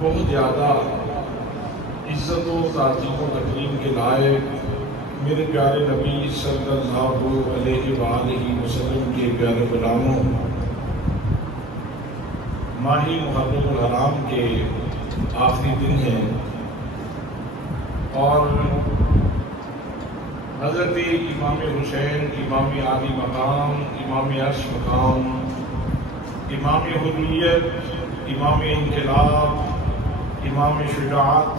بہت زیادہ عزت و تعظیم و تکریم کے لائق میرے پیارے نبی صلی اللہ علیہ وآلہ وسلم کے پیارے غلاموں، ماہ محرم الحرام کے آخری دن ہیں اور حضرت امام حسین، امام عالی مقام، امام عرش مقام، امام حریت، امام انقلاب، امام شجاعت،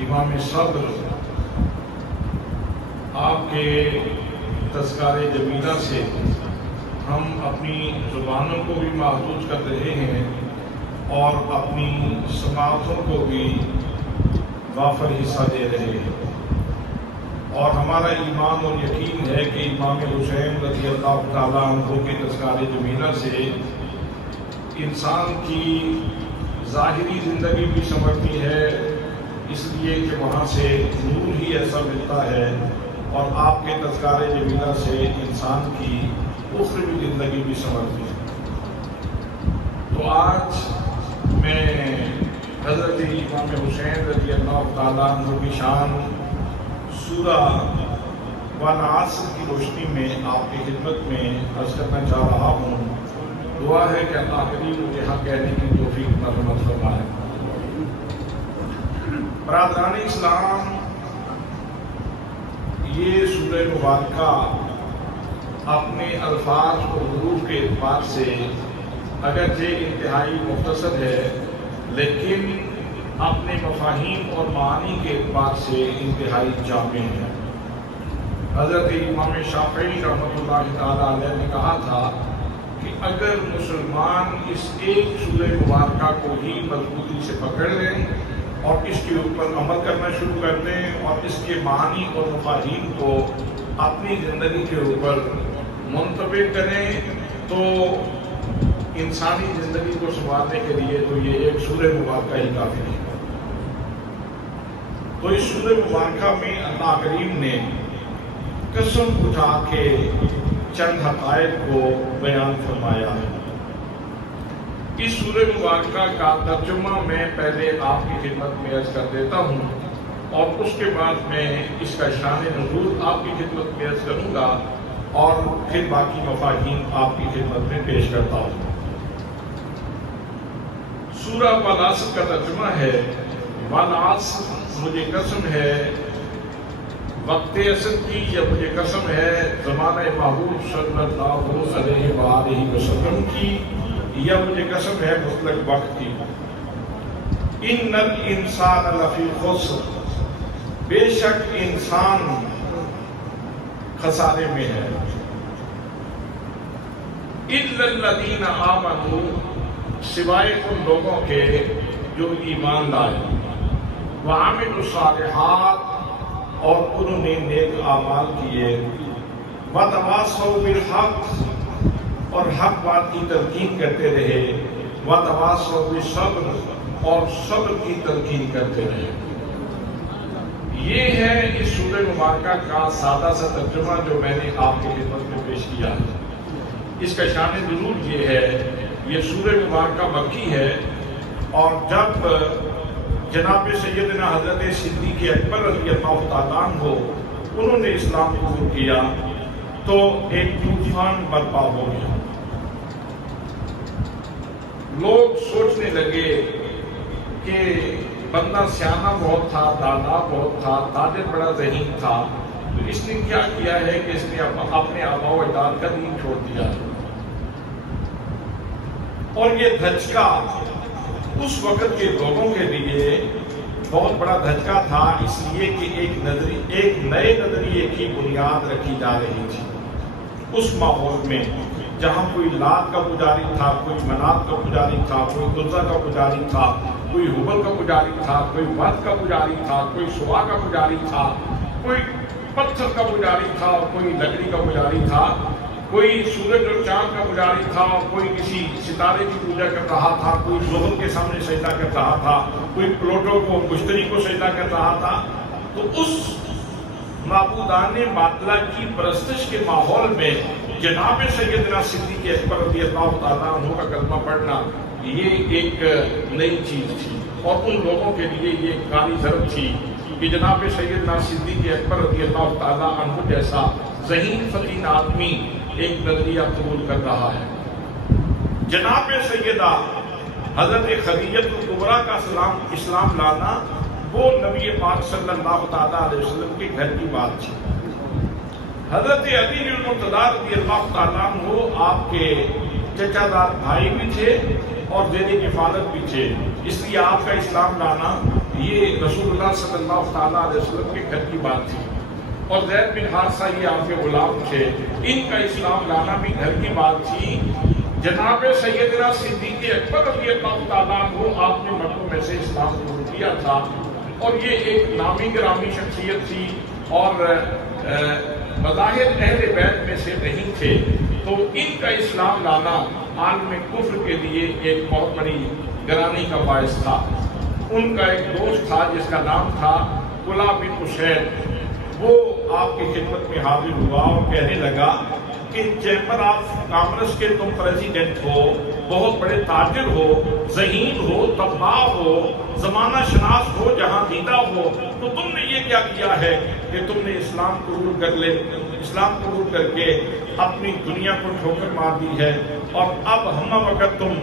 امام صبر، آپ کے تذکار جمیلہ سے ہم اپنی زبانوں کو بھی محفوظ کر رہے ہیں اور اپنی سماعتوں کو بھی وافر حصہ دے رہے ہیں، اور ہمارا ایمان اور یقین ہے کہ امام حسین رضی اللہ تعالیٰ عنہ کے تذکار جمیلہ سے انسان کی ظاہری زندگی بھی سمجھتی ہے، اس لیے کہ وہاں سے نور ہی ایسا ملتا ہے، اور آپ کے تذکار جمیلہ سے انسان کی اخروی زندگی بھی سمجھتی ہے۔ تو آج میں حضرت امام حسین رضی اللہ تعالیٰ عنہ کی شان سورہ والعصر کی روشنی میں آپ کی خدمت میں عرض کرنا چاہ رہا ہوں۔ دعا ہے کہ اللہ کریم مجھے حق کہنے کی توفیق مرحمت فرمائے۔ برادران اسلام، یہ سورہ مبارکہ اپنے الفاظ اور حروف کے اعتبار سے اگرچہ انتہائی مختصر ہے، لیکن اپنے مفاہیم اور معانی کے اعتبار سے انتہائی جامع ہے۔ حضرت امام شافعی رحمۃ اللہ تعالیٰ علیہ نے کہا تھا کہ اگر مسلمان اس ایک سورہ مبارکہ کو ہی مضبوطی سے پکڑ لیں اور اس کے اوپر عمل کرنا شروع کر دیں اور اس کے معانی اور مفاہیم کو اپنی زندگی کے اوپر منطبق کریں، تو انسانی زندگی کو سنوارنے کے لیے تو یہ ایک سورہ مبارکہ ہی کافی ہے۔ تو اس سورہ مبارکہ میں اللہ کریم نے قسم اٹھا کے چند حقائق کو بیان فرمایا ہے۔ اس سورہ مبارکہ کا ترجمہ میں پہلے آپ کی خدمت میں عرض کر دیتا ہوں، اور اس کے بعد میں اس کا شان نزول آپ کی خدمت میں عرض کروں گا اور پھر باقی مفاہیم آپ کی خدمت میں پیش کرتا ہوں۔ سورہ والعصر کا ترجمہ ہے والعصر، مجھے قسم ہے وقت عصر کی، یا مجھے قسم ہے زمانہ محبوب صلی اللہ علیہ وآلہ وسلم کی، یا مجھے قسم ہے مطلق وقت کی۔ ان الانسان لفی خسر، بے شک انسان خسارے میں ہے۔ الا الذین آمنوا، سوائے ان لوگوں کے جو ایمان لائے، وعملوا الصالحات، اور انہوں نے نیک اعمال کیے، وتواصوا بالحق، اور حق بات کی تلقین کرتے رہے، وتواصوا بالصبر، اور صبر کی تلقین کرتے رہے۔ یہ ہے اس سورہ مبارکہ کا سادہ سا ترجمہ جو میں نے آپ کی خدمت میں پیش کیا ہے۔ اس کا شان نزول یہ ہے، یہ سورہ مبارکہ مکی ہے، اور جب جناب سیدنا حضرت صدیق اکبر رضی اللہ تعالیٰ عنہ انہوں نے اسلام قبول کیا تو ایک طوفان برپا ہو گیا۔ لوگ سوچنے لگے کہ بندہ سیانہ بہت تھا، دانا بہت تھا، تاجر بڑا ذہین تھا، تو اس نے کیا کیا ہے کہ اس نے اپنے آباء و اجداد کا دین چھوڑ دیا۔ اور یہ دھچکا اس وقت کے لوگوں کے لیے بہت بڑا دھچکا تھا، اس لیے کہ ایک نئے نظریے کی بنیاد رکھی جا رہی تھی اس ماحول میں، جہاں کوئی لات کا پجاری تھا، کوئی منات کا پجاری تھا، کوئی عزا کا پجاری تھا، کوئی حبل کا پجاری تھا، کوئی ود کا پجاری تھا، کوئی سوا کا پجاری تھا، کوئی پتھر کا پجاری تھا، اور کوئی لکڑی کا پجاری تھا، کوئی سورج اور چاند کا پجاری تھا، اور کوئی کسی ستارے کی پوجا کر رہا تھا، کوئی زحل کے سامنے سجدہ کر رہا تھا، کوئی پلوٹو کو مشتری کو سجدہ کر رہا تھا۔ تو اس معبودان باطلہ کی پرستش کے ماحول میں جناب سیدنا صدیق اکبر رضی اللہ تعالیٰ عنہ کا کلمہ پڑھنا یہ ایک نئی چیز تھی، اور ان لوگوں کے لیے یہ کاری ضرب تھی کہ جناب سیدنا صدیق اکبر رضی اللہ تعالیٰ عنہ جیسا ذہین فطین آدمی ایک نظریہ قبول کر رہا ہے۔ جناب سیدہ حضرت خدیجہ الکبریٰ کا اسلام لانا وہ نبی پاک صلی اللہ تعالیٰ علیہ وسلم کے گھر کی بات تھی۔ حضرت علی المرتضیٰ رضی اللہ تعالیٰ عنہ آپ کے چچا دار بھائی بھی تھے اور زیر کفالت بھی تھے، اس لیے آپ کا اسلام لانا یہ رسول اللہ صلی اللہ تعالیٰ علیہ وسلم کے گھر کی بات تھی، اور زید بن حارثہ یہ آپ کے غلام تھے، ان کا اسلام لانا بھی گھر کی بات تھی۔ جناب سیدنا صدیق اکبر رضی اللہ تعالیٰ عنہ آپ نے مردوں میں سے اسلام قبول کیا تھا، اور یہ ایک نامی گرامی شخصیت تھی، اور بظاہر اہل بیت میں سے نہیں تھے، تو ان کا اسلام لانا عالم کفر کے لیے ایک بہت بڑی گرانی کا باعث تھا۔ ان کا ایک دوست تھا جس کا نام تھا کلا بن اسید، وہ آپ کی خدمت میں حاضر ہوا اور کہنے لگا کہ چیمبر آف کامرس کے تم پریزیڈنٹ ہو، بہت بڑے تاجر ہو، ذہین ہو، طباع ہو، زمانہ شناس ہو، جہاں دیدہ ہو، تو تم نے یہ کیا کیا ہے کہ تم نے اسلام قبول کر کے اپنی دنیا کو ٹھوکر مار دی ہے، اور اب ہم وقت تم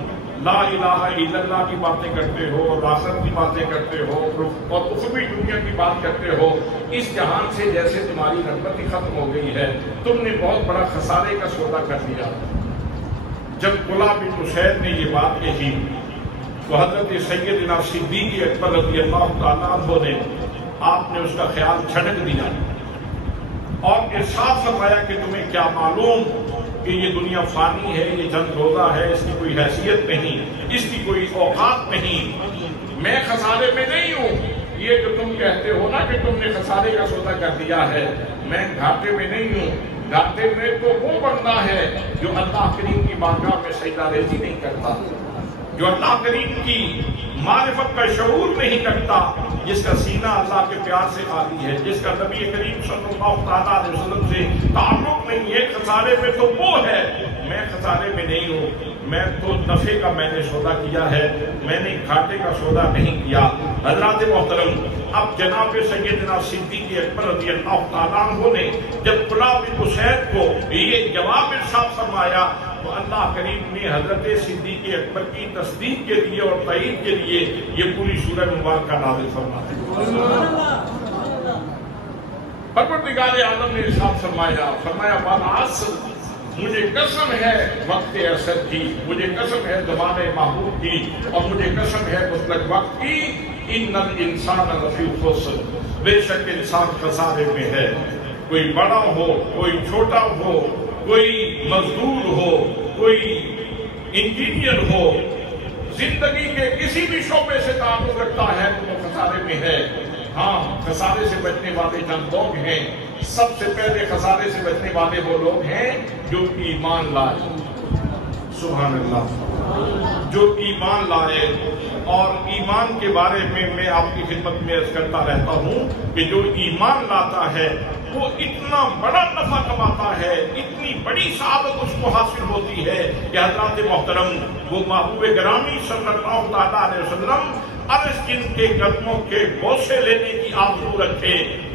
لا الہ الا اللہ کی باتیں کرتے ہو، راست کی باتیں کرتے ہو، اور اخروی دنیا کی بات کرتے ہو، اس جہان سے جیسے تمہاری رغبت ہی ختم ہو گئی ہے، تم نے بہت بڑا خسارے کا سودا کر دیا۔ جب کلا بن اسید نے یہ بات کہی تو حضرت سیدنا صدیق اکبر رضی اللہ تعالیٰ عنہ نے آپ نے اس کا خیال چھٹک دیا اور ارشاد فرمایا کہ تمہیں کیا معلوم کہ یہ دنیا فانی ہے، یہ چند روزہ ہے، اس کی کوئی حیثیت نہیں، اس کی کوئی اوقات نہیں، میں خسارے میں نہیں ہوں۔ یہ جو تم کہتے ہو نا کہ تم نے خسارے کا سودا کر دیا ہے، میں گھاٹے میں نہیں ہوں۔ گھاٹے میں تو وہ بندہ ہے جو اللہ کریم کی بارگاہ میں سجدہ ریزی نہیں کرتا، جو اللہ کریم کی معرفت کا شعور نہیں کرتا، جس کا سینہ اللہ کے پیار سے خالی ہے، جس کا نبی کریم صلی اللہ تعالیٰ علیہ وسلم سے تعلق نہیں ہے۔ خسارے میں تو وہ ہے، میں خسارے میں نہیں ہوں، میں تو نفع کا میں نے سودا کیا ہے، میں نے گھاٹے کا سودا نہیں کیا۔ حضرات محترم، اب جناب سیدنا صدیق اکبر رضی اللہ تعالیٰ عنہ نے جب غلام حسین کو یہ جواب ارشاد فرمایا تو اللہ کریم نے حضرت صدیق اکبر کی تصدیق کے لیے اور تائید کے لیے یہ پوری سورہ مبارکہ نازل فرمایا۔ پروردگار عالم نے ارشاد فرمایا والعصر، مجھے قسم ہے وقت عصر کی، مجھے قسم ہے زمانے محبوب کی، اور مجھے قسم ہے مطلق وقت کی، ان الانسان لفی خسر، بے شک انسان خسارے میں ہے۔ کوئی بڑا ہو، کوئی چھوٹا ہو، کوئی مزدور ہو، کوئی انجینئر ہو، زندگی کے کسی بھی شعبے سے تعلق رکھتا ہے تو وہ خسارے میں ہے۔ ہاں، خسارے سے بچنے والے چند لوگ ہیں۔ سب سے پہلے خسارے سے بچنے والے وہ لوگ ہیں جو ایمان لائے، سبحان اللہ، جو ایمان لائے۔ اور ایمان کے بارے میں آپ کی خدمت میں عرض کرتا رہتا ہوں کہ جو ایمان لاتا ہے وہ اتنا بڑا نفع کماتا ہے، اتنی بڑی سعادت اس کو حاصل ہوتی ہے کہ حضرات محترم وہ محبوب گرامی صلی اللہ تعالیٰ علیہ وسلم عرش جن کے قدموں کے بوسے لینے کی آرزو رکھے،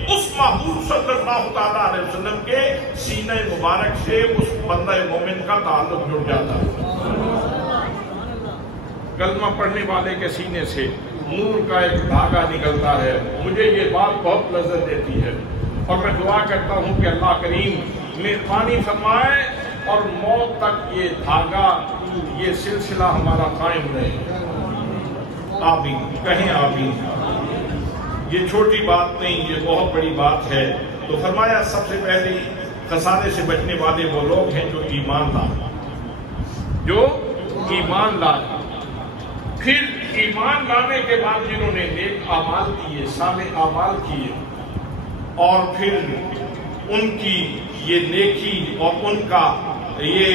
اس محبوب صلی اللہ تعالیٰ علیہ وسلم کے سینہ مبارک سے اس بندہ مومن کا تعلق جڑ جاتا ہے۔ کلمہ پڑھنے والے کے سینے سے نور کا ایک دھاگا نکلتا ہے۔ مجھے یہ بات بہت لذت دیتی ہے اور میں دعا کرتا ہوں کہ اللہ کریم مہربانی فرمائے اور موت تک یہ دھاگا، یہ سلسلہ ہمارا قائم رہے۔ آمین، کہیں آمین۔ یہ چھوٹی بات نہیں، یہ بہت بڑی بات ہے۔ تو فرمایا سب سے پہلے خسارے سے بچنے والے وہ لوگ ہیں جو ایمان لائے، جو ایمان لائے۔ پھر ایمان لانے کے بعد جنہوں نے نیک اعمال کیے، صالح اعمال کیے، اور پھر ان کی یہ نیکی اور ان کا یہ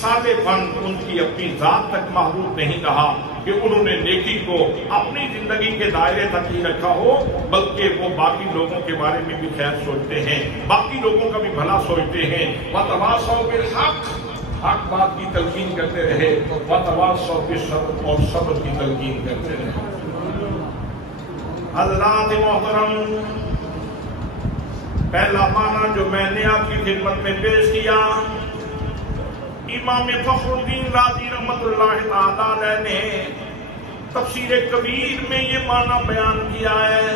صالح پن ان کی اپنی ذات تک محدود نہیں رہا کہ انہوں نے نیکی کو اپنی زندگی کے دائرے تک ہی رکھا ہو، بلکہ وہ باقی لوگوں کے بارے میں بھی خیر سوچتے ہیں، باقی لوگوں کا بھی بھلا سوچتے ہیں۔ وَتَوَاصَوْا بِالْحَقِّ، حق بات کی تلقین کرتے رہے، وَتَوَاصَوْا بِالصَّبْرِ، اور صبر کی تلقین کرتے رہے۔ حضرات محترم، پہلا معنی جو میں نے آپ کی خدمت میں پیش کیا، امام فخر الدین رازی رحمت اللہ تعالیٰ علیہ نے تفسیر کبیر میں یہ معنی بیان کیا ہے۔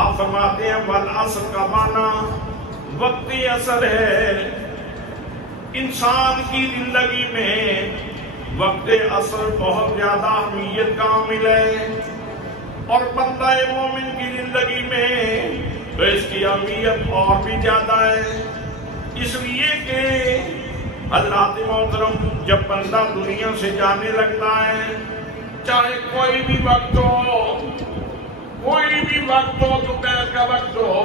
آپ فرماتے ہیں والعصر کا معنی وقت عصر ہے۔ انسان کی زندگی میں وقت عصر بہت زیادہ اہمیت کا حامل ہے، اور بندہ مومن کی زندگی میں تو اس کی اہمیت اور بھی زیادہ ہے، اس لیے کہ حضرات محترم جب بندہ دنیا سے جانے لگتا ہے، چاہے کوئی بھی وقت ہو، کوئی بھی وقت ہو، دوپہر کا وقت ہو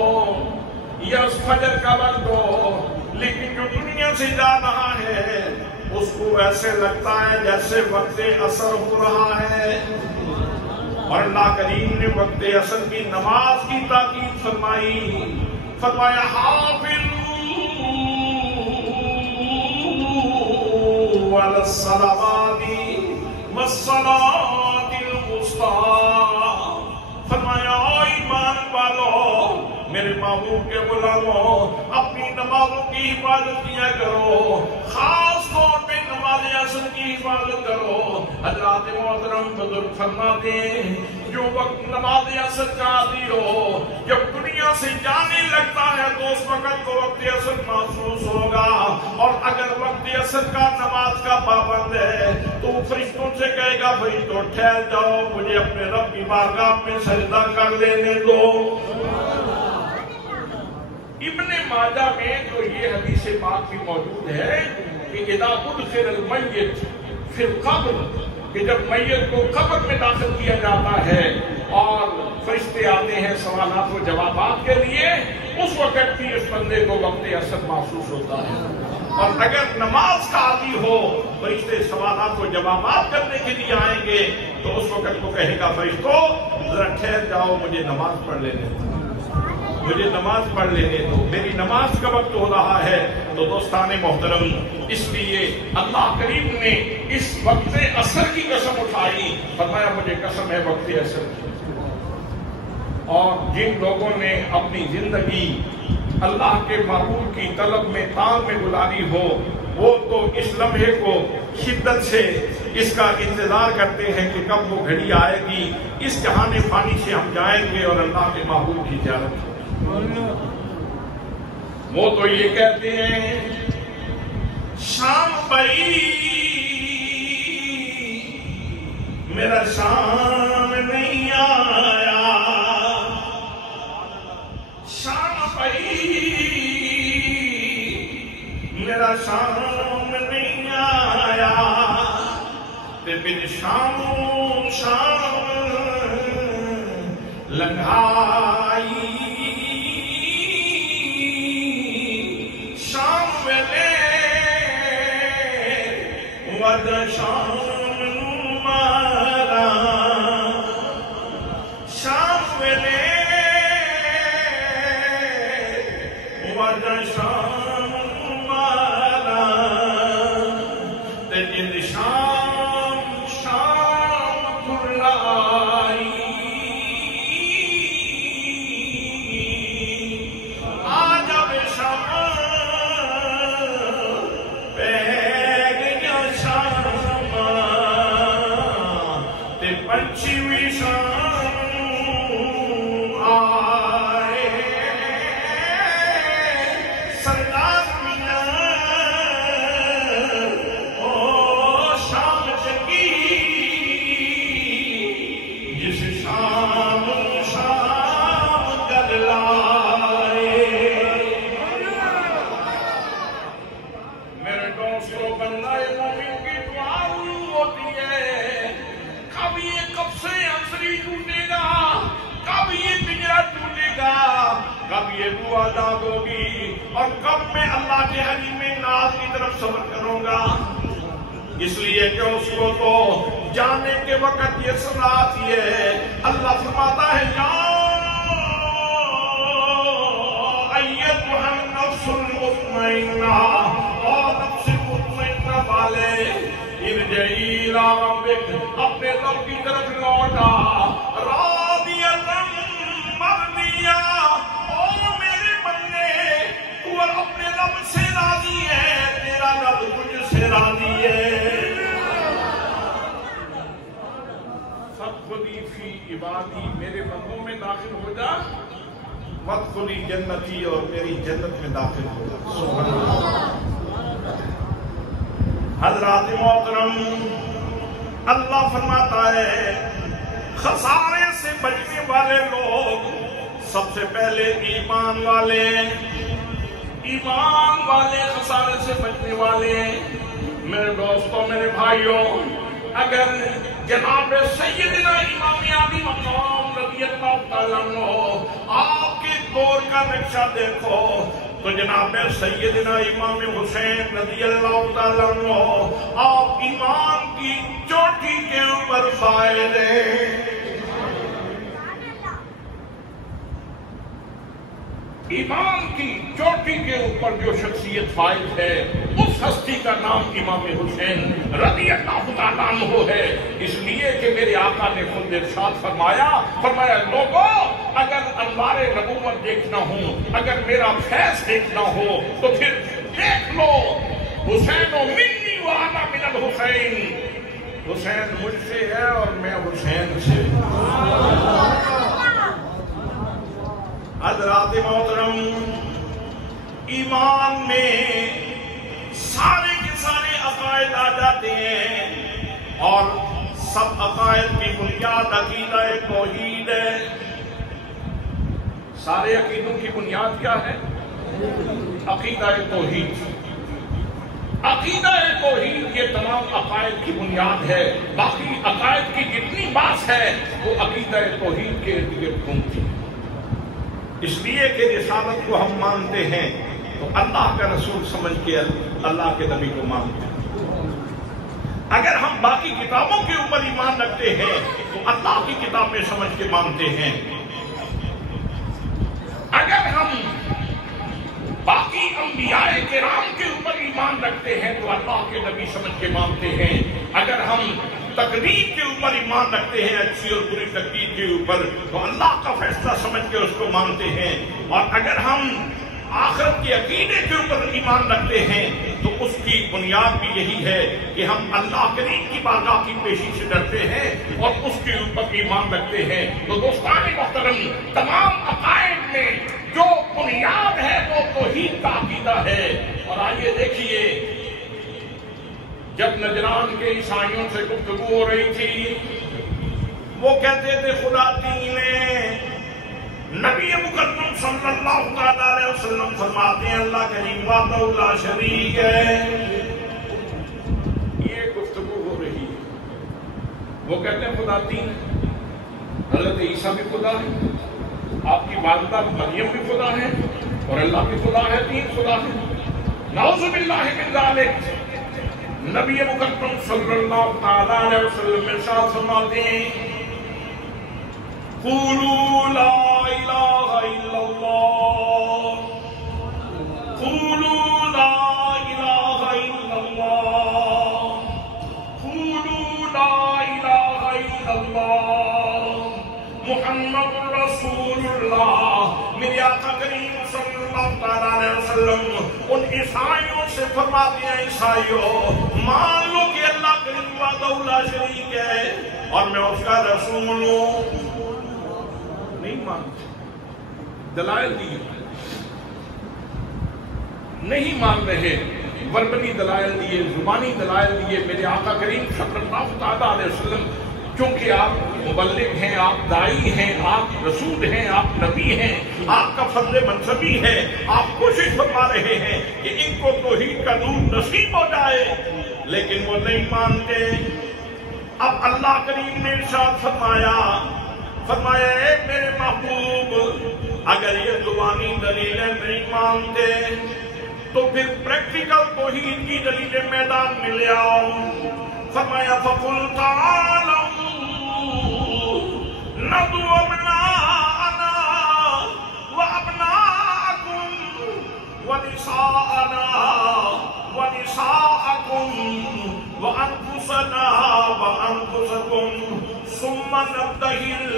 یا فجر کا وقت ہو، لیکن جو دنیا سے جا رہا ہے اس کو ایسے لگتا ہے جیسے وقت عصر ہو رہا ہے۔ اور اللہ کریم نے وقت عصر کی نماز کی تاکید فرمائی، فرمایا حافظوا علی الصلوات والصلاۃ الوسطی، فرمایا او ایمان والو، میرے محبوب کے غلاموں، اپنی نمازوں کی حفاظت کیا کرو، خاص طور پہ نماز عصر کی حفاظت کرو۔ حضرات محترم بزرگ فرماتے ہیں جو وقت نماز عصر کا عادی ہو، جب دنیا سے جانے لگتا ہے تو اس وقت کو وقت عصر محسوس ہوگا، اور اگر وقت عصر کا نماز کا پابند ہے تو فرشتوں سے کہے گا فرشتوں ٹھہر جاؤ، مجھے اپنے رب کی بارگاہ میں سجدہ کر لینے دو۔ ابن ماجہ میں جو یہ حدیث پاک بھی موجود ہے کہ اذا ادخل المیت فی القبر، کہ جب میت کو قبر میں داخل کیا جاتا ہے اور فرشتے آتے ہیں سوالات و جوابات کے لیے، اس وقت بھی اس بندے کو وقت عصر محسوس ہوتا ہے۔ اور اگر نماز کا عادی ہو، فرشتے سوالات و جوابات کرنے کے لیے آئیں گے تو اس وقت کو کہے گا فرشتوں ذرا ٹھہر جاؤ، مجھے نماز پڑھ لینے دو، مجھے نماز پڑھ لینے دو، میری نماز کا وقت ہو رہا ہے۔ تو دوستان محترم، اس لیے اللہ کریم نے اس وقت عصر کی قسم اٹھائی، فرمایا مجھے قسم ہے وقت عصر کی۔ اور جن لوگوں نے اپنی زندگی اللہ کے محبوب کی طلب میں تان میں گزاری ہو، وہ تو اس لمحے کو شدت سے اس کا انتظار کرتے ہیں کہ کب وہ گھڑی آئے گی، اس جہان فانی سے ہم جائیں گے اور اللہ کے محبوب کی زیارت ہوگی۔ وہ تو یہ کہتے ہیں شام بھائی میرا شام نہیں آیا، شام بھائی میرا شام نہیں آیا، تے پھر شام لنگھائی، شام ویلے ود شام مارا، شام ویلے ود شام مارا، تے جن شام کھلائی، کب یہ دعا داد ہوگی اور کب میں اللہ کے حلیم ناز کی طرف صبر کروں گا۔ اس لیے کہ اس کو تو جانے کے وقت یہ سزا آتی ہے، اللہ فرماتا ہے یا ایتھا النفس المطمئنہ، اور نفس مطمئنہ والے ارجعی الی ربک، اپنے رب کی طرف لوٹا، راضیہ مرضیہ، اور اپنے رب سے راضی ہے، تیرا رب تجھ سے راضی ہے۔ فادخلی فی عبادی، میرے بندوں میں داخل ہو جا، وادخلی جنتی، اور میری جنت میں داخل ہو جا۔ سبحان اللہ۔ حضرات محترم، اللہ فرماتا ہے خسارے سے بچنے والے لوگ سب سے پہلے ایمان والے، ایمان والے خسارے سے بچنے والے ہیں۔ میرے دوستوں، میرے بھائیوں، اگر جناب سیدنا امام علی مقام رضی اللہ تعالیٰ عنہ آپ کے دور کا نقشہ دیکھو تو جناب سیدنا امام حسین رضی اللہ تعالیٰ عنہ آپ ایمان کی چوٹی کے اوپر فائز ہیں۔ ایمان کی چوٹی کے اوپر جو شخصیت فائز ہے اس ہستی کا نام امام حسین رضی اللہ تعالیٰ عنہ ہے۔ اس لیے کہ میرے آقا نے خود ارشاد فرمایا لوگوں، اگر انوار نبوت دیکھنا ہو، اگر میرا فیض دیکھنا ہو تو پھر دیکھ لو حسین و منی وانا من الحسین، حسین مجھ سے ہے اور میں حسین سے۔ حضرات محترم، ایمان میں سارے کے سارے عقائد آ جاتے ہیں اور سب عقائد کی بنیاد عقیدہ توحید ہے۔ سارے عقیدوں کی بنیاد کیا ہے؟ عقیدہ توحید۔ عقیدہ توحید یہ تمام عقائد کی بنیاد ہے، باقی عقائد کی جتنی بات ہے وہ عقیدہ توحید کے ارد گرد گھومتی ہے۔ اس لیے کہ رسالت کو ہم مانتے ہیں تو اللہ کا رسول سمجھ کے اللہ کے نبی کو مانتے ہیں۔ اگر ہم باقی کتابوں کے اوپر ایمان رکھتے ہیں تو اللہ کی کتابیں سمجھ کے مانتے ہیں۔ اگر ہم باقی انبیاء کرام کے اوپر ایمان رکھتے ہیں تو اللہ کے نبی سمجھ کے مانتے ہیں. اگر ہم تقدیر کے اوپر ایمان رکھتے ہیں، اچھی اور بری تقدیر کے اوپر، تو اللہ کا فیصلہ سمجھ کے اس کو مانتے ہیں. اور اگر ہم آخرت کے عقیدے کے اوپر ایمان رکھتے ہیں تو اس کی بنیاد بھی یہی ہے کہ ہم اللہ کریم کی بارگاہ کی پیشی سے ڈرتے ہیں اور اس کے اوپر ایمان رکھتے ہیں. تو دوستان محترم، تمام عقائد میں جو بنیاد ہے وہ توحید کا عقیدہ ہے. اور آئیے دیکھیے، جب نجران کے عیسائیوں سے گفتگو ہو رہی تھی، وہ کہتے تھے خدا تین ہے. نبی مکرم صلی اللہ علیہ وسلم فرماتے ہیں اللہ کریم وحدہ لا شریک ہے. یہ گفتگو ہو رہی ہے. وہ کہتے ہیں خدا تین ہے، حضرت عیسیٰ بھی خدا ہے، آپ کی والدہ مریم بھی خدا ہے، اور اللہ بھی خدا ہے، تین خدا ہے. نعوذ باللہ من ذالک. نبی مکرم صلی اللہ علیہ وسلم ارشاد فرماتے ہیں قولوا لا الہ الا اللہ، قولوا لا الہ الا اللہ، قولوا لا الہ الا اللہ محمد رسول اللہ. میرے آقا کریم صلی اللہ علیہ وسلم ان عیسائیوں سے فرماتے ہیں عیسائیوں مان لو کہ اللہ کریم وحدہ لا شریک ہے اور میں اس کا رسول ہوں. نہیں مانتے، دلائل دیے نہیں مان رہے، وربنی دلائل دیے، زبانی دلائل دیے. میرے آقا کریم صلی اللہ علیہ وسلم چونکہ آپ مبلغ ہیں، آپ دائی ہیں، آپ رسول ہیں، آپ نبی ہیں، آپ کا فضل منصبی ہے، آپ کوشش فرما رہے ہیں کہ ان کو توحید کا نور نصیب ہو جائے، لیکن وہ نہیں مانتے. اب اللہ کریم نے ارشاد فرمایا اے میرے محبوب، اگر یہ زبانی دلیلیں نہیں مانتے تو پھر پریکٹیکل توحید کی دلیلیں میدان میں لے آؤ. فرمایا فَقُلْ تَعَالَوْا نَدْعُ أَبْنَاءَنَا وَأَبْنَاءَكُمْ وَنِسَاءَنَا وَنِسَاءَكُمْ وَأَنفُسَنَا وَأَنفُسَكُمْ ثُمَّ نَبْتَهِلْ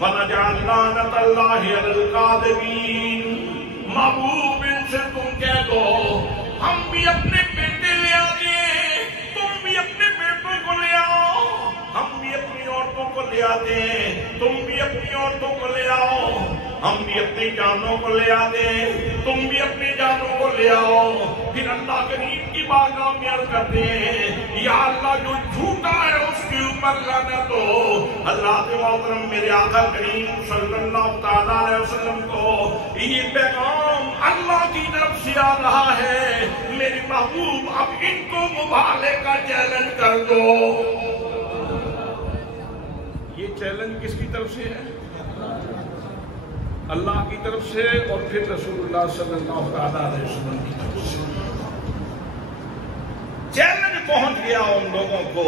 فَنَجْعَلْ لَعْنَتَ اللَّهِ عَلَى الْكَاذِبِينَ. محبوب ان سے تم کہہ دو ہم بھی اپنے بیٹے لے آتے، تم بھی اپنے بیٹوں کو لے آؤ، ہم بھی اپنی عورتوں کو لے آتے ہیں، تم بھی اپنی عورتوں کو لے آؤ، ہم بھی اپنی جانوں کو لے آتے ہیں، تم بھی اپنی جانوں کو لے آؤ. پھر اللہ کریم کی بارگاہ میں عرض کرتے ہیں یا اللہ جو جھوٹا ہے اس کے اوپر لعنت ہو. حضرات محترم، میرے آقا کریم صلی اللہ علیہ وسلم کو یہ پیغام اللہ کی طرف سے آ رہا ہے میرے محبوب اب ان کو مبالغے کا چیلنج کر دو. یہ چیلنج کس کی طرف سے ہے؟ اللہ کی طرف سے اور پھر رسول اللہ صلی اللہ علیہ وسلم کی طرف سے. چیلنج پہنچ گیا ان لوگوں کو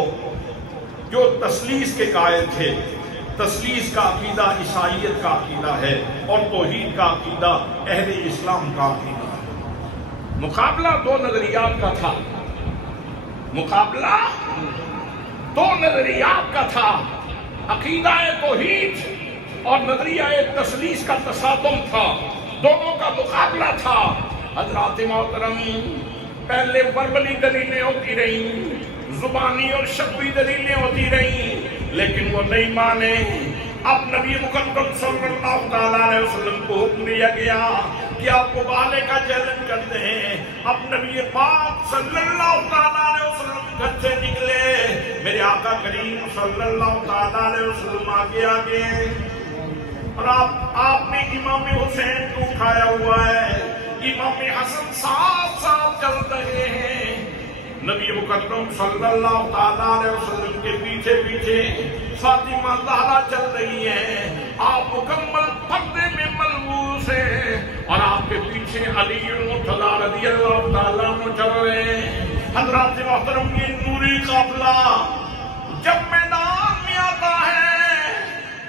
جو تثلیث کے قائل تھے. تثلیث کا عقیدہ عیسائیت کا عقیدہ ہے اور توحید کا عقیدہ اہل اسلام کا عقیدہ ہے. مقابلہ دو نظریات کا تھا، مقابلہ دو نظریات کا تھا، عقیدہ توحید اور نظریہ تثلیث کا تصادم تھا، دونوں کا مقابلہ تھا. حضرات محترم، پہلے وربلی دلیلیں ہوتی رہیں، زبانی اور شفوی دلیلیں ہوتی رہیں، لیکن وہ نہیں مانے. اب نبی مکرم صلی اللہ علیہ وسلم کو حکم دیا گیا کہ آپ مبالغے کا چیلنج کرتے ہیں. اب نبی پاک صلی اللہ علیہ وسلم گھر سے نکلے، میرے آقا کریم صلی اللہ علیہ وسلم آگے اور آپ نے امام حسین کو اٹھایا ہوا ہے، امام حسن ساتھ چل رہے ہیں. نبی مکرم صلی اللہ علیہ وسلم کے پیچھے پیچھے فاطمہ زہرا چل رہی ہے. آپ مکمل پردے میں ملبوس ہیں اور آپ کے پیچھے علی المرتضیٰ رضی اللہ تعالیٰ عنہ چل رہے ہیں. حضرات محترم، یہ نوری قافلہ جب میدان میں آتا ہے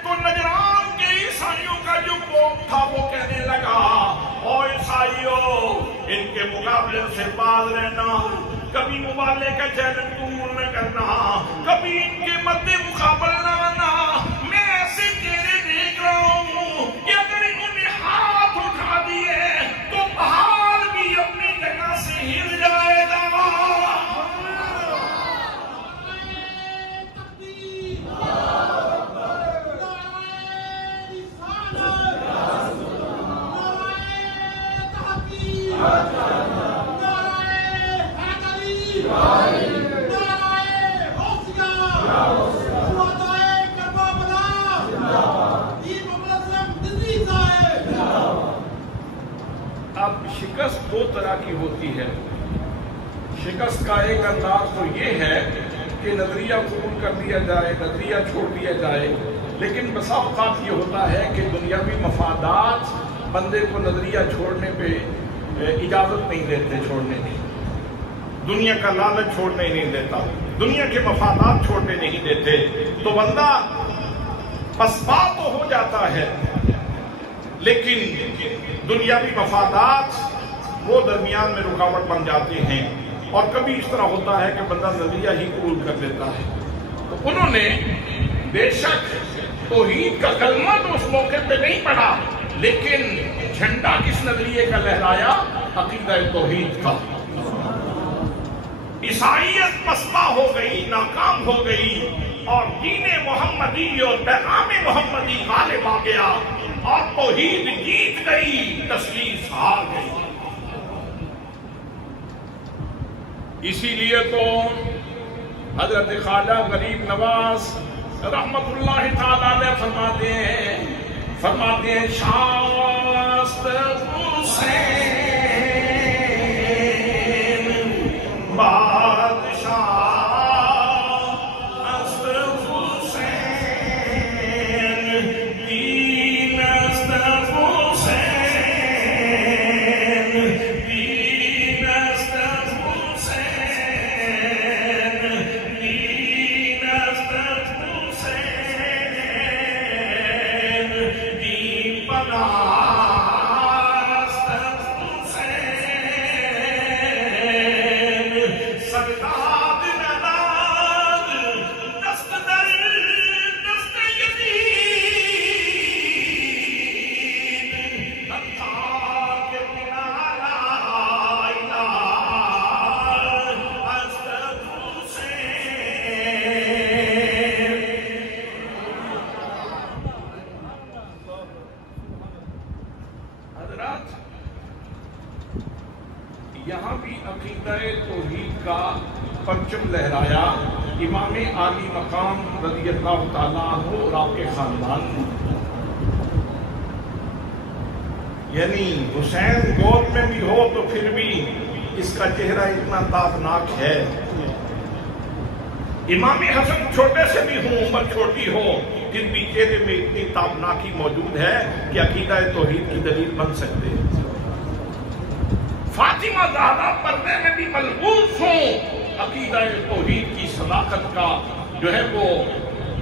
تو نجران کے عیسائیوں کا جو قوم تھا وہ کہنے لگا او عیسائیوں، سے باز رہنا، کبھی مبالغے کا چیلنج قبول نہ کرنا، کبھی ان کے مد مقابل نہ آنا۔ میں ایسے چہرے دیکھ رہا ہوں کہ اگر انہوں نے ہاتھ اٹھا دیے تو پہاڑ بھی اپنی جگہ سے ہل جائے گا۔ اب شکست دو طرح کی ہوتی ہے۔ شکست کا ایک انداز تو یہ ہے کہ نظریہ قبول کر دیا جائے، نظریہ چھوڑ دیا جائے، لیکن بسا اوقات یہ ہوتا ہے کہ دنیاوی مفادات بندے کو نظریہ چھوڑنے پہ اجازت نہیں دیتے چھوڑنے کی۔ دنیا کا لالچ چھوڑنے نہیں دیتا، دنیا کے مفادات چھوڑنے نہیں دیتے، تو بندہ پسپا تو ہو جاتا ہے، لیکن دنیاوی مفادات وہ درمیان میں رکاوٹ بن جاتے ہیں، اور کبھی اس طرح ہوتا ہے کہ بندہ نظریہ ہی قبول کر لیتا ہے۔ تو انہوں نے بے شک توحید کا کلمہ تو اس موقع پہ نہیں پڑھا، لیکن جھنڈا کس نظریے کا لہرایا؟ عقیدہ توحید کا۔ عیسائیت پسپا ہو گئی، ناکام ہو گئی، اور دین محمدی اور پیغام محمدی غالب آ گیا، اور توحید جیت گئی، تسلیس ہار گئی۔ اسی لیے تو حضرت خواجہ غریب نواز رحمت اللہ تعالیٰ علیہ فرماتے ہیں شاست حسین بادشاہ است حسین دین است حسین دین است حسین دین است حسین دین بنا یہاں بھی عقیدہ توحید کا پرچم لہرایا امام عالی مقام رضی اللہ تعالیٰ عنہ اور آپ کے خاندان نے۔ یعنی حسین گود میں بھی ہو تو پھر بھی اس کا چہرہ اتنا تابناک ہے، امام حسن چھوٹے سے بھی ہوں، عمر چھوٹی ہو، پھر بھی چہرے میں اتنی تابناکی موجود ہے کہ عقیدہ توحید کی دلیل بن سکتے ہیں۔ فاطمہ زہرا پردے میں بھی ملبوس ہوں، عقیدہ توحید کی صداقت کا جو ہے وہ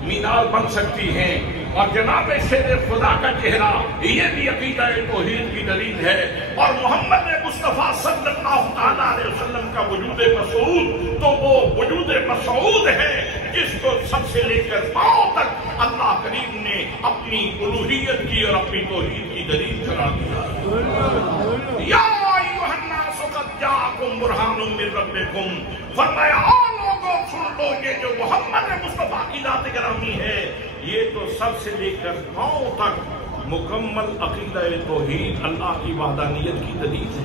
مینار بن سکتی ہیں، اور جناب شیر خدا کا چہرہ یہ بھی عقیدہ توحید کی دلیل ہے، اور محمد مصطفیٰ صلی اللہ علیہ وسلم کا وجود مسعود تو وہ وجود مسعود ہے جس کو سب سے لے کر پاؤں تک اللہ کریم نے اپنی الوہیت کی اور اپنی توحید کی دلیل قرار دیا۔ یا ایھا الناس قد جاءکم برہان من ربکم، فرمایا آؤ لوگوں سن لو، یہ جو محمد مصطفیٰ کی ذات گرامی ہے یہ تو سب سے لے کر پاؤں تک مکمل عقیدہ توحید اللہ کی وحدانیت کی دلیل ہے۔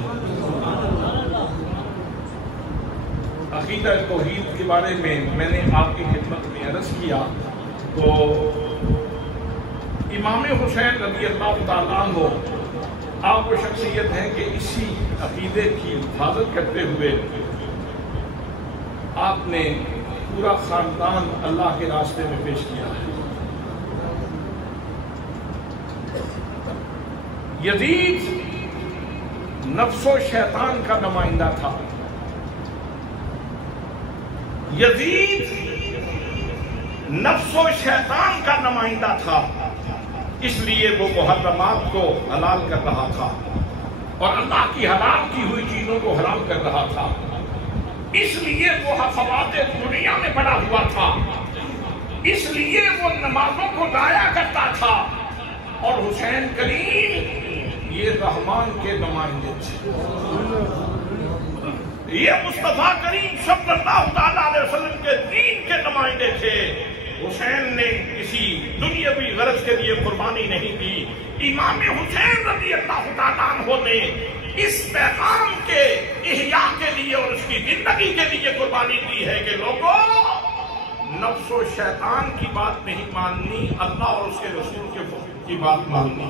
عقیدہ توحید کے بارے میں نے آپ کی خدمت میں عرض کیا تو امام حسین رضی اللہ تعالیٰ عنہ آپ وہ شخصیت ہیں کہ اسی عقیدے کی حفاظت کرتے ہوئے آپ نے پورا خاندان اللہ کے راستے میں پیش کیا ہے۔ یزید نفس و شیطان کا نمائندہ تھا، یزید نفس و شیطان کا نمائندہ تھا، اس لیے وہ محرمات کو حلال کر رہا تھا، اور اللہ کی حلال کی ہوئی چیزوں کو حرام کر رہا تھا، اس لیے وہ حفوات دنیا میں پڑا ہوا تھا، اس لیے وہ نمازوں کو ضائع کرتا تھا۔ اور حسین کریم یہ رحمان کے نمائندے تھے، یہ مصطفیٰ کریم صلی اللہ تعالیٰ علیہ وسلم کے دین کے نمائندے تھے۔ حسین نے کسی دنیاوی غرض کے لیے قربانی نہیں دی۔ امام حسین رضی اللہ تعالیٰ عنہ نے اس پیغام کے احیاء کے لیے اور اس کی زندگی کے لیے قربانی دی ہے کہ لوگوں، نفس و شیطان کی بات نہیں ماننی، اللہ اور اس کے رسول کی بات ماننی،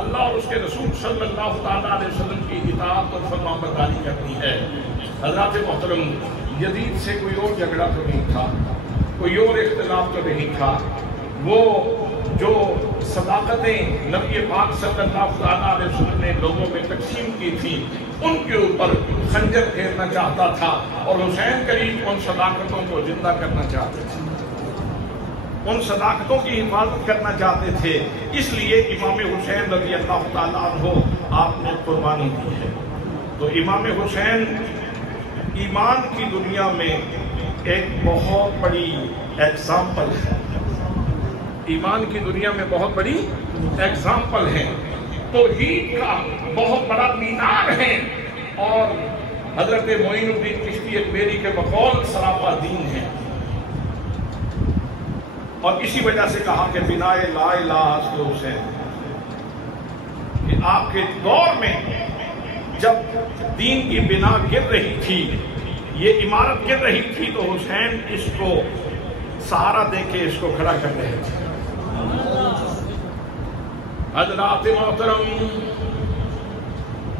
اللہ اور اس کے رسول صلی اللہ تعالیٰ علیہ وسلم کی اطاعت اور فرما برداری کرنی ہے۔ حضرات محترم، یزید سے کوئی اور جھگڑا تو نہیں تھا، کوئی اور اختلاف تو نہیں تھا، وہ جو صداقتیں نبی پاک صلی اللہ تعالیٰ علیہ وسلم نے لوگوں میں تقسیم کی تھی، ان کے اوپر خنجر پھیرنا چاہتا تھا، اور حسین کریم ان صداقتوں کو زندہ کرنا چاہتے تھے، ان صداقتوں کی حفاظت کرنا چاہتے تھے۔ اس لیے امام حسین رضی اللہ تعالیٰ عنہ آپ نے قربانی دی ہے۔ تو امام حسین ایمان کی دنیا میں ایک بہت بڑی ایگزامپل ہے، ایمان کی دنیا میں بہت بڑی ایگزامپل ہے، توحید کا بہت بڑا مینار ہے، اور حضرت معین الدین چشتی اجمیری کے بقول سراپا دین ہے۔ اور اسی وجہ سے کہا کہ بنا لا الہ الا حسین، کہ آپ کے دور میں جب دین کی بنا گر رہی تھی، یہ عمارت گر رہی تھی، تو حسین اس کو سہارا دے کے اس کو کھڑا کر رہے تھے۔ حضرات محترم،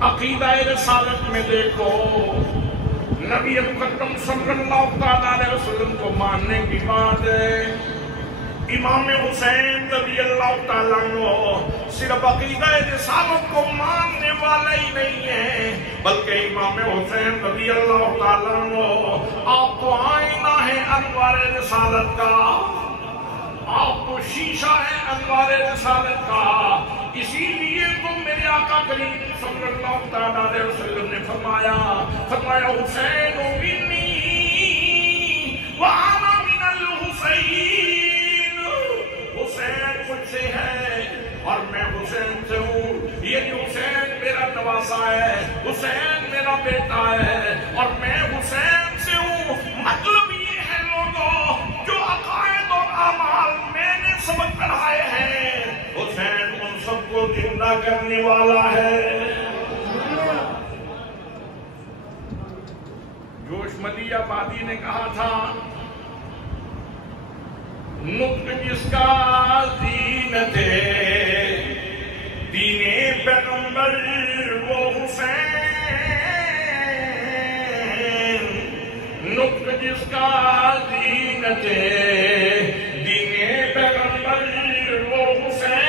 عقیدہ رسالت میں دیکھو، نبی مقدم صلی اللہ علیہ وسلم کو ماننے کی بات ہے۔ امام حسین رضی اللہ تعالیٰ عنہ صرف عقیدہ رسالت کو ماننے والا ہی نہیں ہے، بلکہ امام حسین رضی اللہ تعالیٰ عنہ آپ تو آئینہ ہے انوار رسالت کا، آپ تو شیشہ ہے انوار رسالت کا۔ اسی لیے تو میرے آقا کریم صلی اللہ تعالیٰ علیہ وسلم نے فرمایا حسین منی وانا من الحسین، حسین مجھ سے ہے اور میں حسین سے ہوں، یہ حسین میرا نواسا ہے، حسین میرا بیٹا ہے اور میں حسین سے ہوں۔ مطلب یہ ہے لوگوں، جو عقائد اور اعمال میں نے سمجھ پڑھائے ہیں، حسین ان سب کو زندہ کرنے والا ہے۔ جوش مدی آبادی نے کہا تھا، نطق جس کا زینت دین پیغمبر وہ حسین، نطق جس کا زینت دین پیغمبر وہ حسین،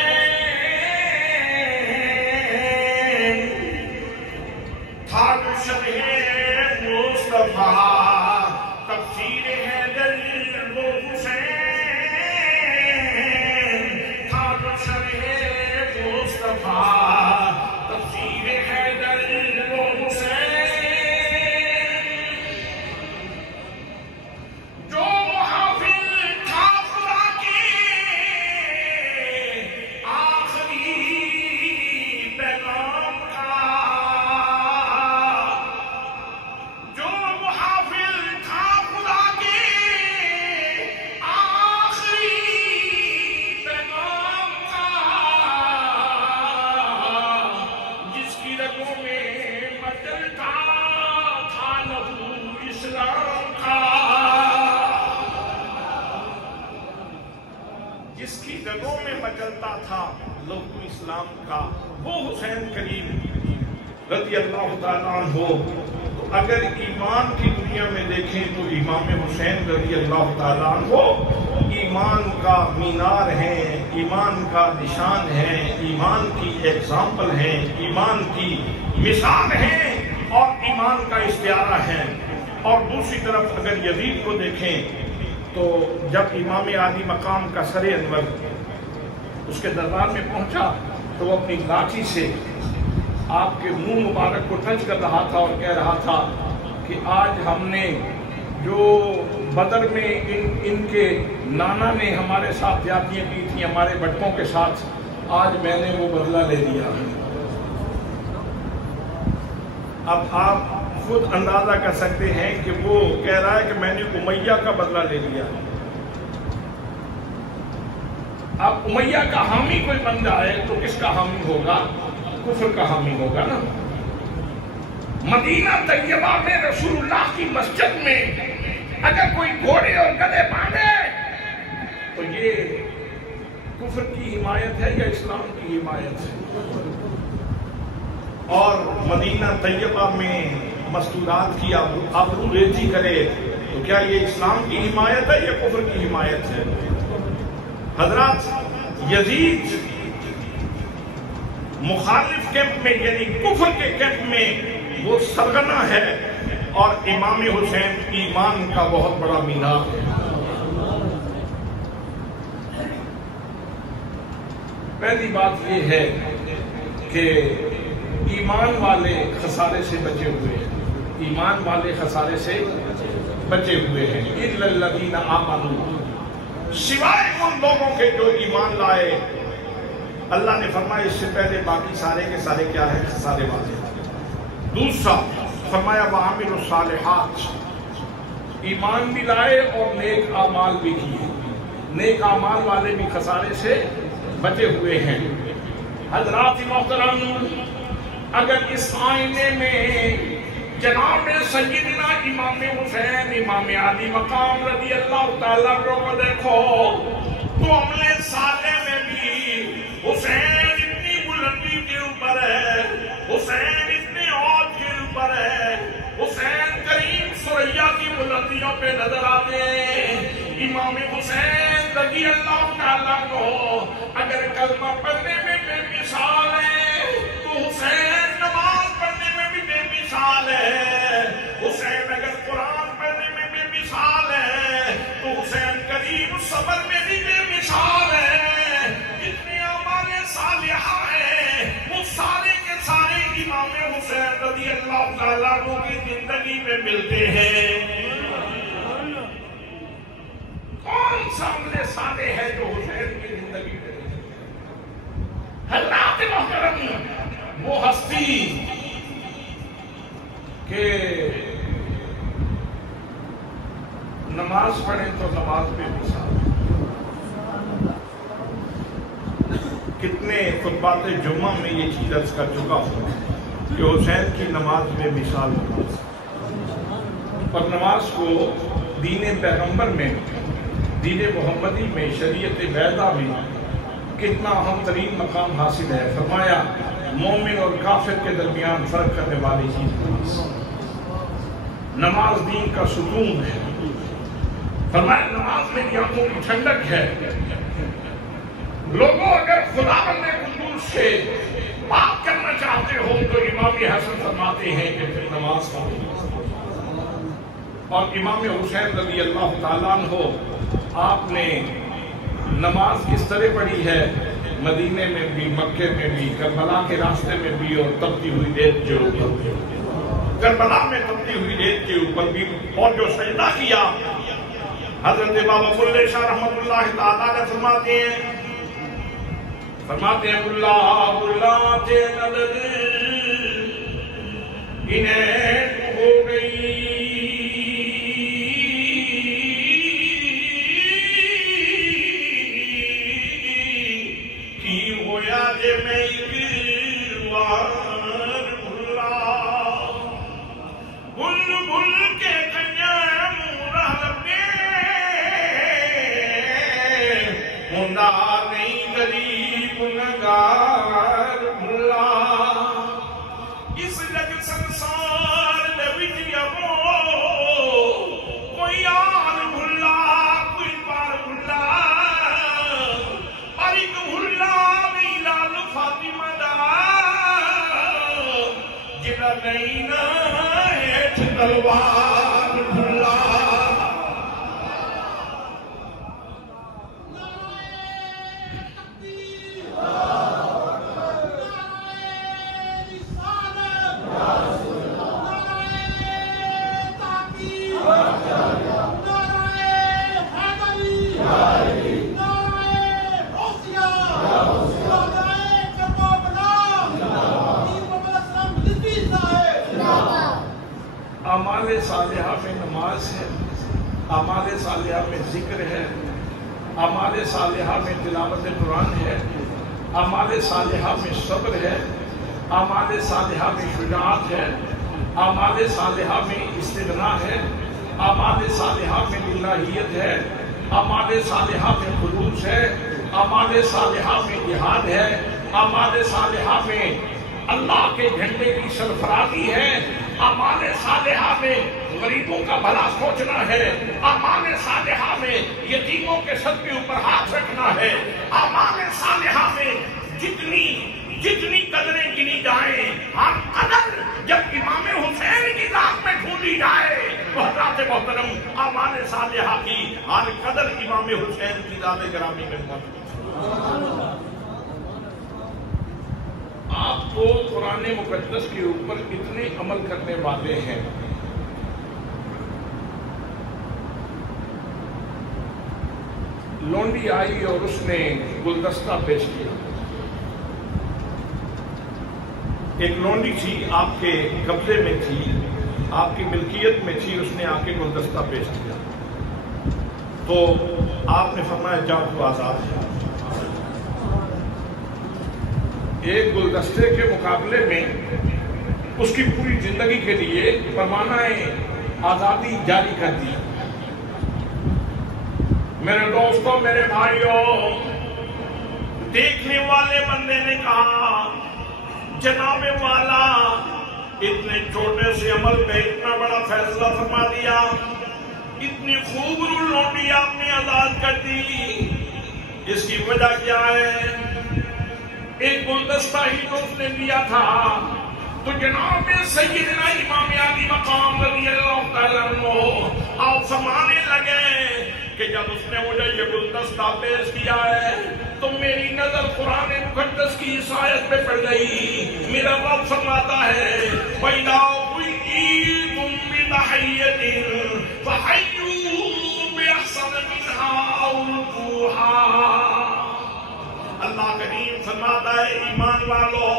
تھا جو شرح مصطفیٰ تفسیر حیدر وہ حسین، تفسیر حیدر وہ حسین، جو محافظ تھا خدا کے آخری پیغام کا، جو محافظ تھا خدا کے آخری پیغام کا، جس کی رگوں میں مچلتا تھا لہو اسلام کا، جس کی رگوں میں مچلتا تھا لہو اسلام کا، وہ حسین کریم رضی اللہ تعالیٰ عنہ۔ تو اگر ایمان کی دنیا میں دیکھیں تو امام حسین رضی اللہ تعالیٰ عنہ ایمان کا مینار ہے، ایمان کا نشان ہے، ایمان کی ایگزامپل ہے، ایمان کی مثال ہے اور ایمان کا استعارہ ہے۔ اور دوسری طرف اگر یزید کو دیکھیں تو جب امام عالی مقام کا سر انور اس کے دربار میں پہنچا تو وہ اپنی لاٹھی سے آپ کے منہ مبارک کو ٹچ کر رہا تھا اور کہہ رہا تھا کہ آج ہم نے جو بدر میں ان کے نانا نے ہمارے ساتھ زیادتیاں کی تھیں ہمارے بٹکوں کے ساتھ، آج میں نے وہ بدلہ لے لیا ہے۔ اب آپ خود اندازہ کر سکتے ہیں کہ وہ کہہ رہا ہے کہ میں نے امیہ کا بدلہ لے لیا۔ اب امیہ کا حامی کوئی بن جائے تو کس کا حامی ہوگا؟ کفر کا حامی ہوگا نا۔ مدینہ طیبہ میں رسول اللہ کی مسجد میں اگر کوئی گھوڑے اور گدھے باندھے تو یہ کفر کی حمایت ہے یا اسلام کی حمایت ہے؟ اور مدینہ طیبہ میں مستورات کی آبرو ریزی کرے تو کیا یہ اسلام کی حمایت ہے یا کفر کی حمایت ہے؟ حضرات، یزید مخالف کیمپ میں یعنی کفر کے کیمپ میں وہ سرگنا ہے، اور امام حسین ایمان کا بہت بڑا مینار ہے۔ پہلی بات یہ ہے کہ ایمان والے خسارے سے بچے ہوئے ہیں، ایمان والے خسارے سے بچے ہوئے ہیں۔ اِلَّا الَّذِينَ آمَنُوا، سوائے ان لوگوں کے جو ایمان لائے۔ اللہ نے فرمایا اس سے پہلے باقی سارے کے سارے کیا ہیں؟ خسارے والے۔ دوسرا فرمایا وَعَمِلُوا الصَّالِحَاتِ، ایمان بھی لائے اور نیک اعمال بھی کیے۔ نیک اعمال والے بھی خسارے سے بچے ہوئے ہیں۔ حضرات محترم، اگر اس آئینے میں جناب سیدنا امام حسین امام علی مقام رضی اللہ تعالیٰ کو دیکھو تو عملے صالح میں بھی حسین اتنی بلندی کے اوپر ہے، حسین اتنے عہد کے اوپر ہے، حسین کریم ثریا کی بلندیوں پہ نظر آتے ہیں۔ امام حسین رضی اللہ تعالیٰ کو اگر کلمہ پڑھنے میں بے مثال ہے تو حسین نماز پڑھنے میں بھی بے مثال ہے۔ حسین اگر قرآن پڑھنے میں بے مثال ہے تو حسین کریم صبر میں بھی بے مثال ہے۔ جتنے اعمال صالحہ ہیں وہ سارے کے سارے امام حسین رضی اللہ تعالیٰ کی زندگی میں ملتے ہیں۔ کون سا عمل صالح ہے جو حسین کی زندگی میں ملتے ہیں؟ حضرات محترم، وہ ہستی کہ نماز پڑھیں تو نماز بے مثال۔ کتنے خطبات جمعہ میں یہ چیز عرض کر چکا ہوں کہ حسین کی نماز بے مثال ہے، اور نماز کو دین پیغمبر میں، دین محمدی میں، شریعت بیضا میں کتنا اہم ترین مقام حاصل ہے۔ فرمایا مومن اور کافر کے درمیان فرق کرنے والی چیز نماز، نماز دین کا ستون ہے۔ فرمایا نماز میں آنکھوں کی ٹھنڈک ہے۔ لوگوں اگر خدا بندے قدوس سے بات کرنا چاہتے ہو تو امام حسن فرماتے ہیں کہ پھر نماز پڑھو۔ اور امام حسین رضی اللہ تعالیٰ عنہ، آپ نے نماز کس طرح پڑھی ہے؟ مدینے میں بھی، مکے میں بھی، کربلا کے راستے میں بھی، اور تپتی ہوئی ریت کے اوپر، کربلا میں تپتی ہوئی ریت کے اوپر بھی، اور جو سجدہ کیا حضرت بابا ملے شاہ رحمت اللہ تعالیٰ نے فرماتے ہیں اللہ اللہ کے نظر انہیں ہو گئی کی ہویا جے میں ایک وار بھلا بھل بھل کے کنیا مورا لگے مندہ نہیں غریب نگار بھلا اس جگ سنسار لوچ جبو کوئی آن بھلا کوئی پار بھلا اور ایک بھلا نہیں لال فاطمہ دا جنہ نہیں نہ ایٹھ تلوار بھلا۔ اعمال صالحہ میں نماز ہے، اعمال صالحہ میں ذکر ہے، اعمال صالحہ میں تلاوت قرآن ہے، اعمال صالحہ میں صبر ہے، اعمال صالحہ میں شجاعت ہے، اعمال صالحہ میں استغنا ہے، اعمال صالحہ میں للہیت ہے، اعمال صالحہ میں خلوص ہے، اعمال صالحہ میں جہاد ہے، اعمال صالحہ میں اللہ کے جھنڈے کی سرفرازی ہے، اعمال صالحہ میں غریبوں کا بھلا سوچنا ہے، اعمال صالحہ میں یتیموں کے سر کے اوپر ہاتھ رکھنا ہے، اعمال صالحہ میں جتنی قدریں گنی جائیں، ہر قدر جب امام حسین کی ذات میں ڈھونڈی جائے تو حضرات محترم اعمال صالحہ کی ہر قدر امام حسین کی ذات گرامی میں موجود ہے۔ آپ کو قرآن مقدس کے اوپر کتنے عمل کرنے والے ہیں؟ لونڈی آئی اور اس نے گلدستہ پیش کیا۔ ایک لونڈی تھی، آپ کے قبضے میں تھی، آپ کی ملکیت میں تھی، اس نے آ کے گلدستہ پیش کیا تو آپ نے فرمایا جاؤ تو آزاد ہے۔ ایک گلدستے کے مقابلے میں اس کی پوری زندگی کے لیے فرمانہ آزادی جاری کر دی۔ میرے دوستوں، میرے بھائیوں، دیکھنے والے بندے نے کہا جناب والا اتنے چھوٹے سے عمل پہ اتنا بڑا فیصلہ فرما دیا، اتنی خوب لونڈی آپ نے آزاد کر دی، اس کی وجہ کیا ہے؟ ایک گلدستہ ہی تو اس نے دیا تھا تو جناب سیدنا امام علی مقام رضی اللہ تعالیٰ عنہ آپ فرمانے لگے کہ جب اس نے مجھے یہ گلدستہ پیش کیا ہے تو میری نظر قرآن مقدس کی اس آیت پہ پڑ گئی۔ میرا رب فرماتا ہے وَإِذَا حُيِّيتُم بِتَحِيَّةٍ فَحَيُّوا بِأَحْسَنَ مِنْهَا أَوْ رُدُّوهَا۔ اللہ کریم فرماتا ہے ایمان والو،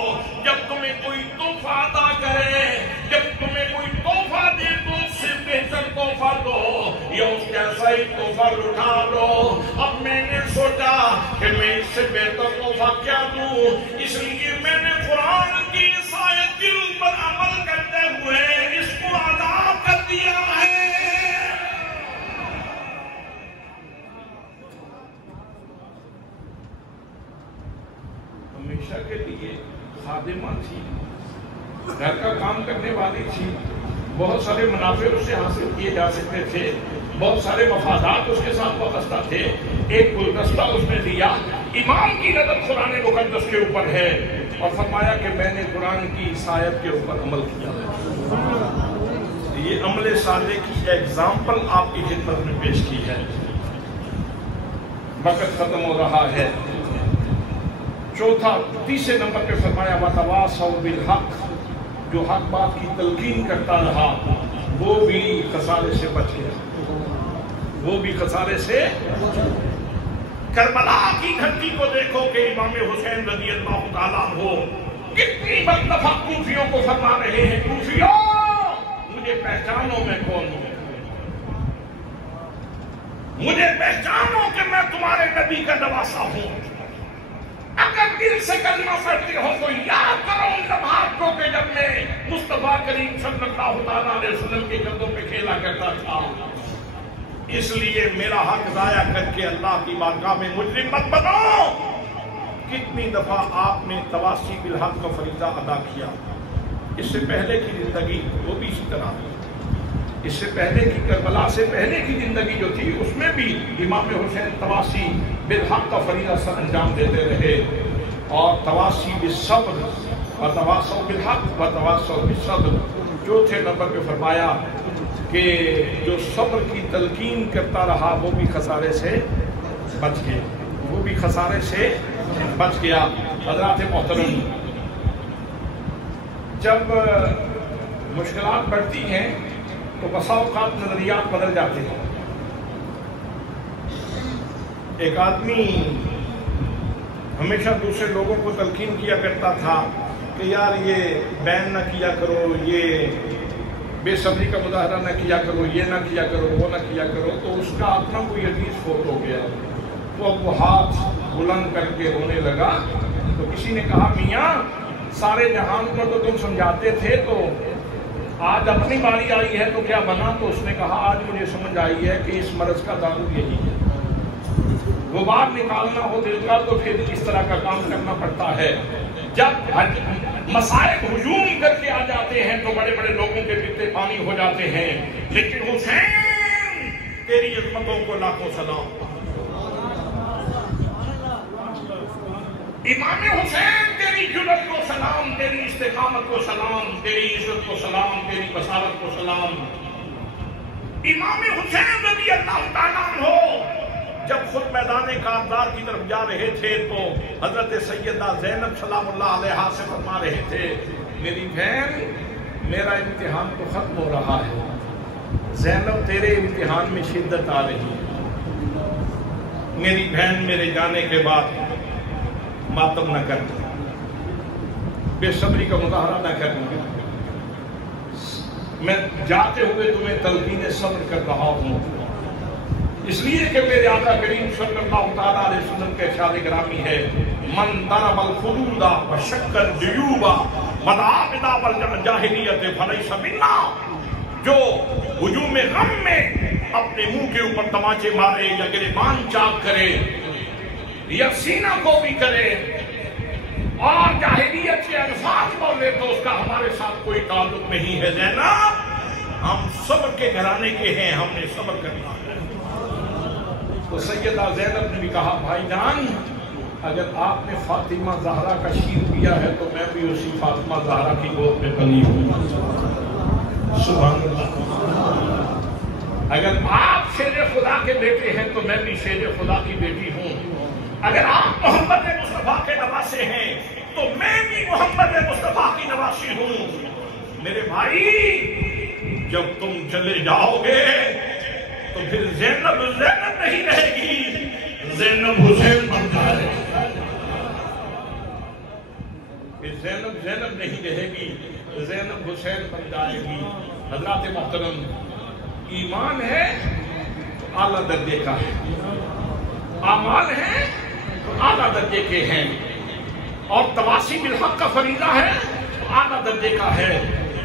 جب تمہیں کوئی تحفہ عطا کرے، جب تمہیں کوئی تحفہ دے تو اس سے بہتر تحفہ دو یا اس جیسا ہی تحفہ لٹا دو۔ اب میں نے سوچا کہ میں اس سے بہتر تحفہ کیا دوں، اس لیے میں نے قرآن کی اس آیت کے اوپر عمل کرتے ہوئے اس کو آزاد کر دیا ہے۔ ہمیشہ کے لیے خادمہ تھی، گھر کا کام کرنے والی تھی، بہت سارے منافع اس سے حاصل کیے جا سکتے تھے، بہت سارے مفادات اس کے ساتھ وابستہ تھے۔ ایک گلدستہ اس نے دیا، امام کی نظر قرآن مقدس کے اوپر ہے اور فرمایا کہ میں نے قرآن کی اس آیت کے اوپر عمل کیا ہے۔ یہ عمل صالح کی ایگزامپل آپ کی خدمت میں پیش کی ہے۔ وقت ختم ہو رہا ہے۔ چوتھا، تیسرے نمبر پہ فرمایا وَتَوَاصَوْا بِالْحَقِّ، جو حق بات کی تلقین کرتا رہا وہ بھی خسارے سے بچ گیا، وہ بھی خسارے سے۔ کربلا کی دھرتی کو دیکھو کہ امام حسین رضی اللہ تعالیٰ عنہ کتنی مرتبہ کوفیوں کو فرما رہے ہیں، کوفیوں مجھے پہچانو میں کون ہوں، مجھے پہچانو کہ میں تمہارے نبی کا نواسہ ہوں۔ اگر دل سے کلمہ پڑھتے ہو تو یاد کرو ان لمحات کو کہ جب میں مصطفیٰ کریم صلی اللہ علیہ وسلم کے قدموں پہ کھیلا کرتا تھا۔ اس لیے میرا حق ضائع کر کے اللہ کی بارگاہ میں مجرم مت بنو۔ کتنی دفعہ آپ نے تواصی بالحق کا فریضہ ادا کیا۔ اس سے پہلے کی زندگی وہ بھی اسی طرح تھی، اس سے پہلے کی کربلا سے پہلے کی زندگی جو تھی اس میں بھی امام حسین تواصی بالحق کا فریضہ سر انجام دیتے رہے، اور تواصی بالصبر وتواصوا بالحق وتواصوا بالصبر۔ چوتھے نمبر پہ فرمایا کہ جو صبر کی تلقین کرتا رہا وہ بھی خسارے سے بچ گیا، وہ بھی خسارے سے بچ گیا۔ حضرات محترم، جب مشکلات بڑھتی ہیں تو بسا اوقات نظریات بدل جاتے ہیں۔ ایک آدمی ہمیشہ دوسرے لوگوں کو تلقین کیا کرتا تھا کہ یار یہ بین نہ کیا کرو، یہ بے صبری کا مظاہرہ نہ کیا کرو، یہ نہ کیا کرو، وہ نہ کیا کرو، تو اس کا اپنا کوئی عزیز فوت ہو گیا، تو اب وہ ہاتھ بلند کر کے رونے لگا۔ تو کسی نے کہا میاں سارے جہان کو تو تم سمجھاتے تھے، تو آج اپنی باری آئی ہے تو کیا بنا؟ تو اس نے کہا آج مجھے سمجھ آئی ہے کہ اس مرض کا دارو یہی ہے، غبار نکالنا ہو دل کا تو پھر اس طرح کا کام کرنا پڑتا ہے۔ جب مصائب ہجوم کر کے آ جاتے ہیں تو بڑے بڑے لوگوں کے پیتے پانی ہو جاتے ہیں، لیکن حسین تیری عظمتوں کو لاکھوں سلام، امام حسین تیری جرأت کو سلام، تیری استقامت کو سلام، تیری عزت کو سلام، تیری بصارت کو سلام۔ امام حسین رضی اللہ تعالیٰ عنہ جب خود میدان کارزار کی طرف جا رہے تھے تو حضرت سیدہ زینب سلام اللہ علیہا سے فرما رہے تھے میری بہن میرا امتحان تو ختم ہو رہا ہے، زینب تیرے امتحان میں شدت آ رہی ہے، میری بہن میرے جانے کے بعد ماتم نہ کرنا، بے صبری کا مظاہرہ نہ کرنا، میں جاتے ہوئے تمہیں تلقین صبر کر رہا ہوں، اس لیے کہ میرے آقا کریم صلی اللہ تعالیٰ علیہ وسلم کے ارشاد گرامی ہے من ضرب الخدود وشق الجیوب ودعا بدعوى الجاہلیت فلیس منا، جو ہجوم غم میں اپنے منہ کے اوپر تماچے مارے یا گریبان چاک کرے یا سینہ کو بھی کرے اور جاہلیت کے الفاظ بولے تو اس کا ہمارے ساتھ کوئی تعلق نہیں ہے۔ زینب ہم صبر کے گھرانے کے ہیں، ہم نے صبر کرنا ہے۔ تو سیدہ زینب نے بھی کہا بھائی جان اگر آپ نے فاطمہ زہرا کا شیر پیا ہے تو میں بھی اسی فاطمہ زہرا کی گود میں پلی ہوں، سبحان اللہ۔ اگر آپ شیر خدا کے بیٹے ہیں تو میں بھی شیر خدا کی بیٹی ہوں، اگر آپ محمد مصطفیٰ کے نواسے ہیں تو میں بھی محمد مصطفیٰ کی نواسی ہوں۔ میرے بھائی جب تم چلے جاؤ گے تو پھر زینب زینب نہیں رہے گی، زینب حسین بن جائے گی، پھر زینب زینب نہیں رہے گی، زینب حسین بن جائے گی۔ حضرات محترم ایمان ہے تو اعلیٰ درجے کا ہے، اعمال ہیں تو اعلیٰ درجے کے ہیں، اور تواصی بالحق کا فریضہ ہے تو اعلیٰ درجے کا ہے،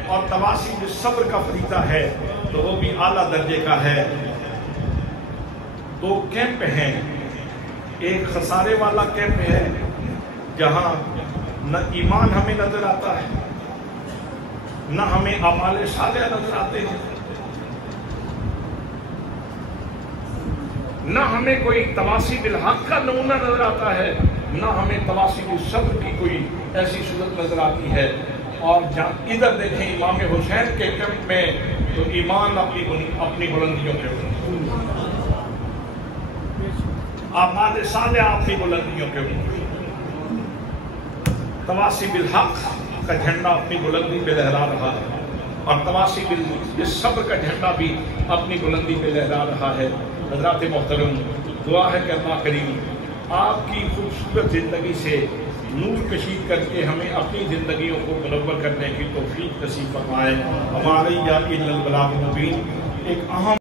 اور تواصی بالصبر کا فریضہ ہے تو وہ بھی اعلیٰ درجے کا ہے۔ دو کیمپ ہیں، ایک خسارے والا کیمپ ہے جہاں نہ ایمان ہمیں نظر آتا ہے نہ ہمیں اعمال صالحہ نظر آتے ہیں، نہ ہمیں کوئی تواصی بالحق کا نمونہ نظر آتا ہے، نہ ہمیں تواصی بالصبر کی کوئی ایسی صورت نظر آتی ہے۔ اور ادھر دیکھیں امام حسین کے کیمپ میں تو ایمان اپنی بلندیوں کے اوپر، اعمال صالحہ اپنی بلندیوں کے اوپر، تواصی بالحق کا جھنڈا اپنی بلندی پہ لہرا رہا ہے، اور تواصی بالصبر کا جھنڈا بھی اپنی بلندی پہ لہرا رہا ہے۔ حضرات محترم دعا ہے کہ اللہ کریم آپ کی خوبصورت زندگی سے نور کشید کر کے ہمیں اپنی زندگیوں کو منور کرنے کی توفیق نصیب فرمائے۔ ہمارے یا الا البلاغ المبین ایک اہم